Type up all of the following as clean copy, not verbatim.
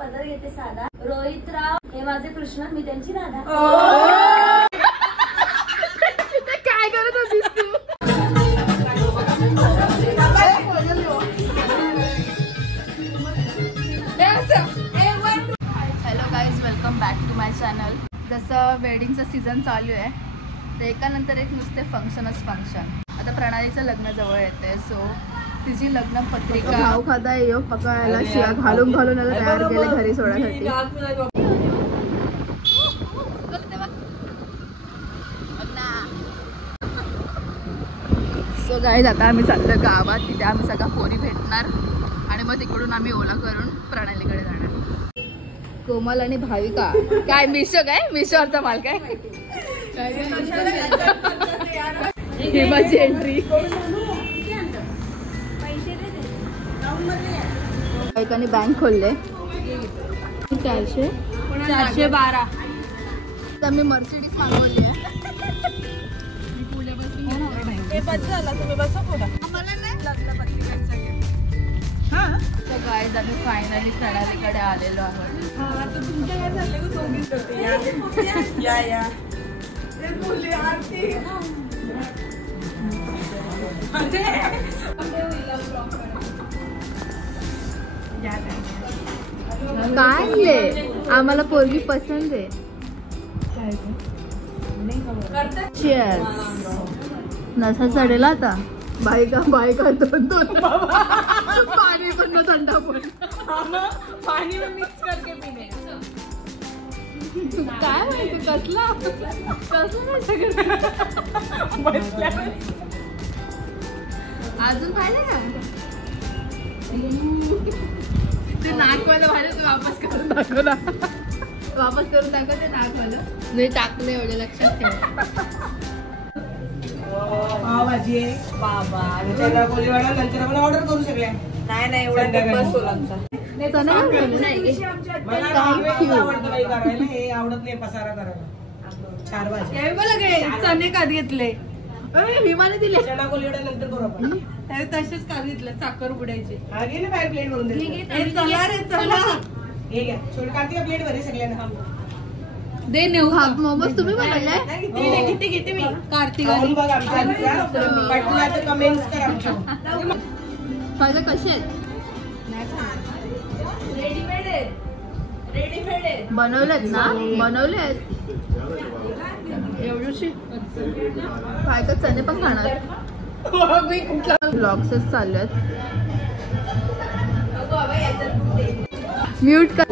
पदर घेते साधा. रोहितराव हे माझे कृष्ण, मी त्यांची राधा. काय करत होतीस तू? Hello guys, welcome back to my channel. जसं वेडिंगचं सीझन चालू आहे तर एकानंतर एक नुसते फंक्शनच फंक्शन. आता प्रणालीचं लग्न जवळ येते, सो तिची लग्न पत्रिका भाऊ खाता येऊ पकायला शिया घालून घालून याला तयार केलं घरी सोडण्यासाठी. सो गाईज आता आम्ही चाललो गावात. तिथे आम्ही सगळ्या पोरी भेटणार आणि मग तिकडून आम्ही ओला करून प्रणालीकडे जाणार. कोमल आणि भाविका काय मिशो, काय मिशोवरचा माल काय माझी एंट्री. भाविकाने बँक खोलले 412. आम्ही मर्सिडीज मागवली आहे. गाईज आम्ही फायनली प्रणालीकडे आलेलो आहोत. काय आम्हाला पोरगी पसंत आहे. नसा चढेल आता. बायका दोन पाणी पण ना थंडा पण पाणी में मिक्स करके पीने. काय माहिती कसला अजून पाहिजे का ते नाकवालं भाडं तू वापस करून दाखव ना. वापस करून दाखव ते नाकवालं. नाही टाकले एवढे लक्षात ठेव. पावभाजी आहे बाबा. नंतर आपण ऑर्डर करू शकले. नाही एवढा आवडत नाही पसारा करायला. 4 भाजी चणे कात घेतले. विमाने दिले चणा कोलिवडा नंतर करू आपण. तसेच कात घेतलं साखर बुडायची. हा घे ना बाहेर प्लेट भरून दे. हे घ्या छोटी काढते का प्लेट भरे सगळ्यांना. दे नेऊ हा मोमोज तुम्ही बनवले. किती मी कार्तिक बघ आमच्या कमेंट्स कर आमच्या. माझं कसे आहेत रेडीमेड बनवलेत ना. बनवलेत एवढीशी काय का चणे पण खाणार. ब्लॉग्सच चालू आहेत. म्यूट कर.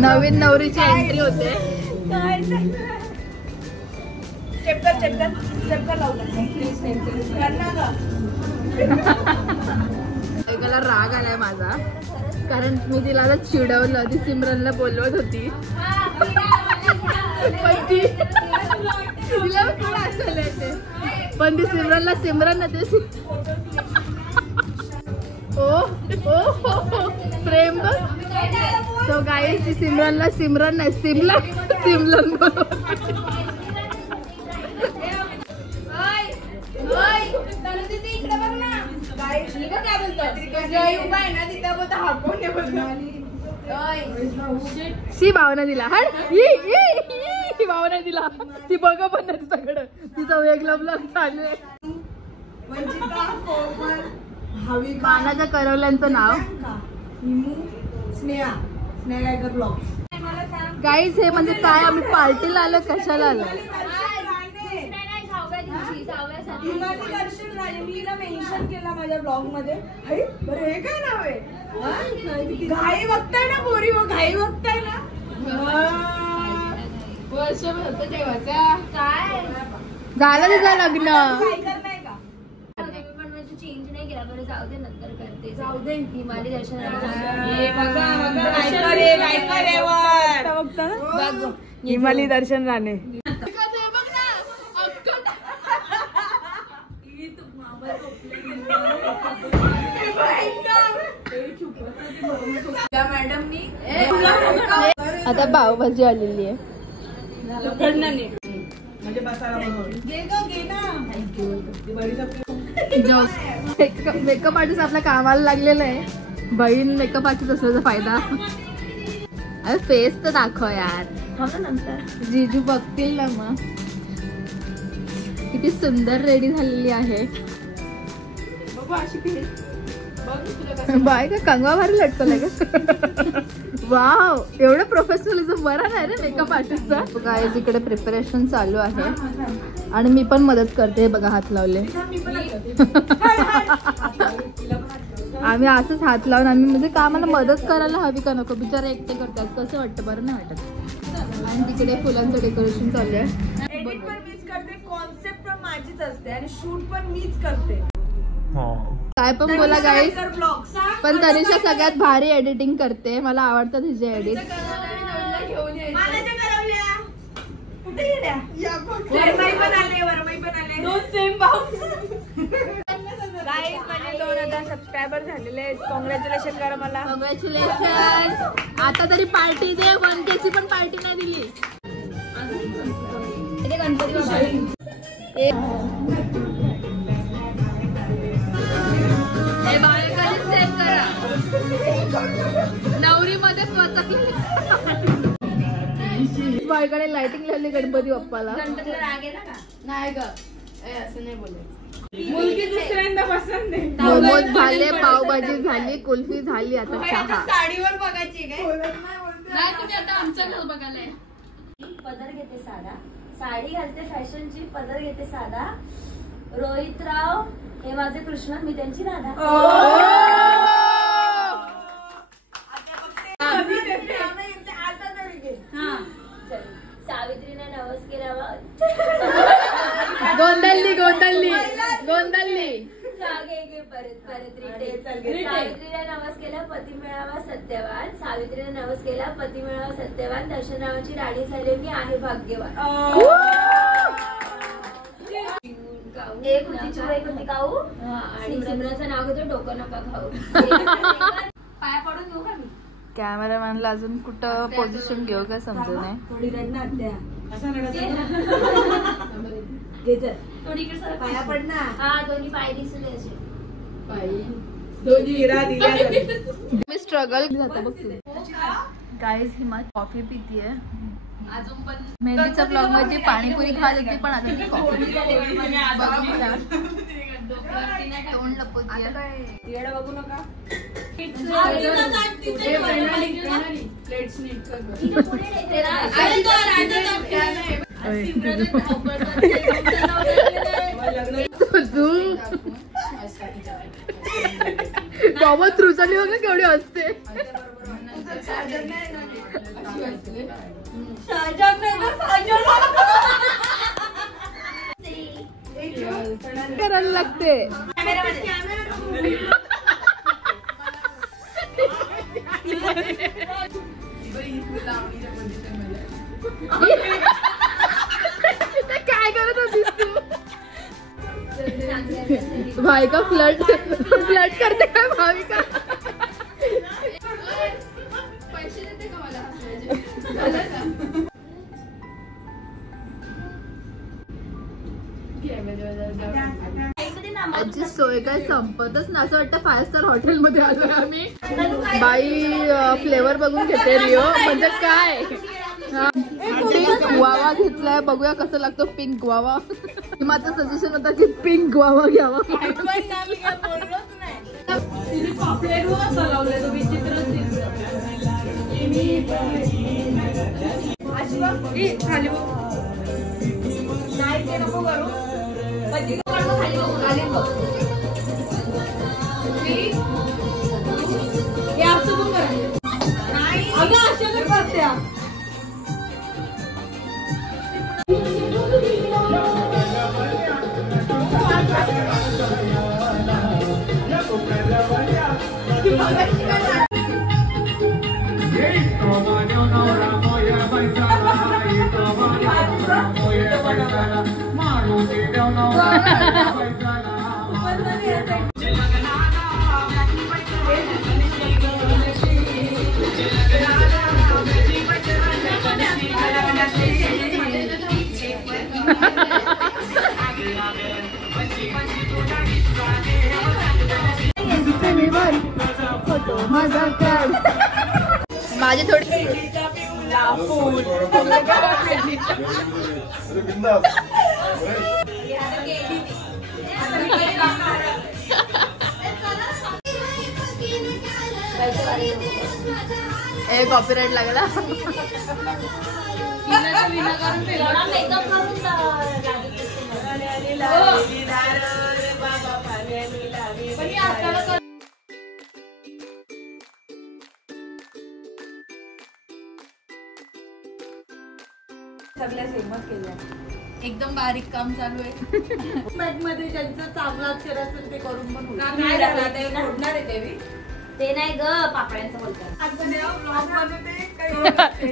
नवीन नवरीची एंट्री होते. ऐकायला राग आलाय माझा, कारण मी तिला आता चिडवलं. ती सिमरनला बोलवत होती तिला थोडं असेल ते, पण ती सिमरनला सिमरन ना ते ओ प्रेम. सो गाईस ती सिमरनला सिमरन नाही सिमलन शी भावना दिला. हट ही भावना दिला. ती बघ पण नाही तिच्याकडं. तिचा वेगळा ब्लॉग चालू आहे. मानाच्या करवल्यांचं नाव गाईज. हे म्हणजे काय, आम्ही पार्टीला आलो कशाला आलो. मेन्शन केला माझ्या ब्लॉग मध्ये. बरं हे काय नाव आहे. घाई बघताय ना पोरी. घाई बघताय ना. वर्ष होतं तेव्हाचा काय झालं तुझं लग्न. चेंज नाही केला. बरं जाऊ दे नंतर करते. जाऊ दे हिमालय दर्शनाला हिमालय दर्शन राणे. आता पावभाजी आलेली आहे. मेकअप आर्टिस्ट आपल्या कामाला लागलेलं आहे. बहीण मेकअप आर्टिस्ट असल्याचा फायदा. अरे फेस तर दाखव यार. नंतर जीजू बघतील ना मग. किती सुंदर रेडी झालेली आहे. बाय का कंगवा भारी लटकवलाय का. वाव, एवढं प्रोफेशनलिझम बरा नाही रे मेकअप आर्टिस्टचा. गाईज इकडे प्रिपरेशन चालू आहे आणि मी पण मदत करते. बघा हात लावले. आम्ही असंच हात लावून आम्ही म्हणजे का आम्हाला मदत करायला हवी का नको. बिचारे एकटे करतात कसं वाटतं, बरं नाही वाटत. आणि तिकडे फुलांचं डेकोरेशन चालू आहे. एडिट पण मीच करते, कॉन्सेप्ट पण माझीच असते आणि शूट पण मीच करते. काय पण बोला गाईज, ब्लॉग्स पण तनिषा सगळ्यात भारी एडिटिंग करते. मला आवडतं तिचे एडिट. कुठे गेल्या? वरमाई पण आले. दोन सेम बाउन्स. गाईज माझे 2000 सबस्क्रायबर झालेले आहेत. कॉंग्रॅच्युलेशन करा मला. कॉंग्रॅच्युलेशन. आता तरी पार्टी दे. 1K ची पण पार्टी नाही दिली. नवरी मध्ये बायकडे लाइटिंग लावली गणपती बाप्पाला. नाही ग, असं नाही बोलायचं. मुलगी दुसऱ्यांदा पसंत आहे. मोमोज झाले, पावभाजी झाली, कुल्फी झाली, आता चहा. साडीवर बघायची काय? नाही, तुम्ही आता आमचं घर बघायला. पदर घेते साधा, साडी घालते फॅशनची, पदर घेते साधा. रोहित राव हे माझे कृष्ण, मी त्यांची राधा. सावित्रीने नवस केला. गोंधळली सावित्रीने नवस केला पती मिळावा सत्यवान. सावित्रीने नवस केला पती मिळावा सत्यवान. दर्शनावाची राणी झाले मी आहे भाग्यवान. एक होती काऊ आणि सिमरनचं नाव घेतो डोकं नका खाऊ. पाया पडून घेऊ का मी. कॅमेरामॅनला अजून कुठं पोझिशन घेऊ का समजत नाही. थोडी रडणार त्या. पाया पडणार. हा दोन्ही पाय दिसू दे असे. मी स्ट्रगल जाता बघ. गाईज ही माझी कॉफी पितीये. अजून पण मेहंदीच्या ब्लॉग मध्ये पाणीपुरी खात होती, पण आता ती कॉफी तोंड लपवतीये. बघू नका. बाबा त्रुचाली बघा केवढी असते. करायला लागते. काय करत होतीस तू. भाविका फ्लड करते काय भाविका. पैसे देते का मला. आजची सोय काय संपतच ना. असं वाटतं 5 स्टार हॉटेल मध्ये आलोय आम्ही. बाई फ्लेवर बघून घेते रिओ. म्हणजे काय पिंक गुआवा घेतलाय. बघूया कसं लागतो पिंक गुआवा. माझं सजेशन होतं की पिंक गुआवा घ्यावा. नाही ते नको करू. माझी थोडी ए कॉपीराइट लागला. मेकअप करून सगळ्या सेमच केल्या. एकदम बारीक काम चालू आहे. मध्ये ज्यांचं चांगलं अक्षर असेल ते करून पण ते नाही ग पापड्यांचं बोलतात.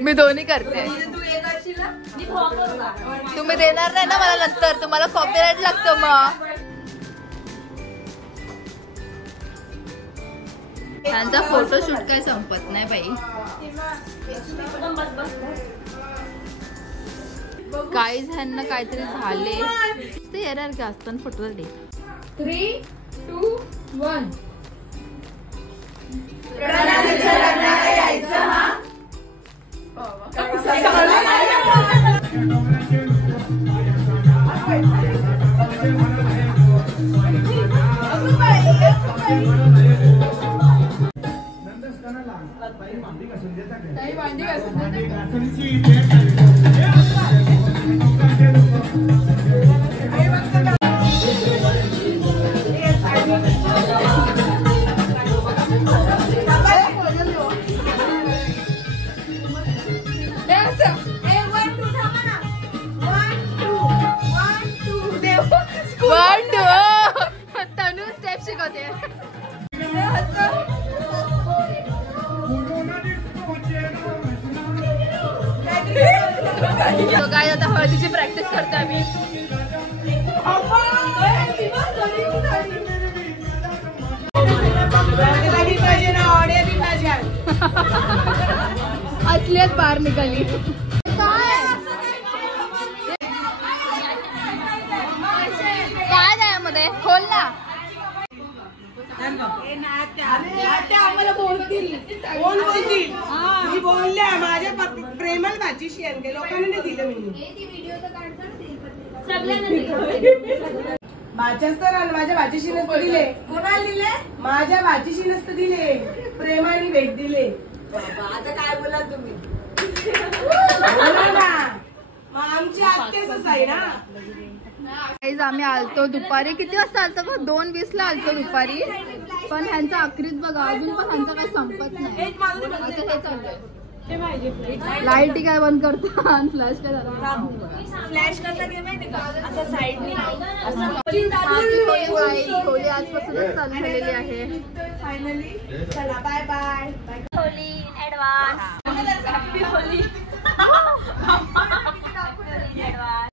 मी दोन्ही करते. मी भाव करू का? तुम्ही देणार नाही ना मला नंतर, तुम्हाला कॉपीराइट लागतं मग. त्यांचा फोटोशूट काय संपत नाही बाई. बस बस काही ह्यांना काहीतरी झाले ते येणार की असताना फोटो दे. 3, 2, 1. तनु स्टेप शिकवते. काय आता हळदीची प्रॅक्टिस करते आम्ही. असलीच बाहेर निघाली. काय नाही यामध्ये खोल ना. आम्हाला बोलतील मी बोलल्या माझ्या प्रेमल भाजीशी आणते लोकांनी नाही दिलं मी. माझ्याच तर माझ्या भाजीशी नसतं दिले. कोणाला दिले? माझ्या भाजीशी नसतं दिले, प्रेमाने भेट दिले. आता काय बोला तुम्ही? आमची आत्याच आहे ना. आम्ही आलतो दुपारी. किती वाजता आलतो ग? 2:20 ला आलतो दुपारी. पण ह्यांचा आखरीत बघा अजून पण ह्यांचं काही संपत नाही. आता हे चाललंय. लाईट काय बंद करता आणि फ्लॅश काय झाला? फ्लॅश कसा घे माहिती का? असं साईडनी होळी आजपासूनच चालू झालेली आहे. फायनली चला bye bye. Holi in advance.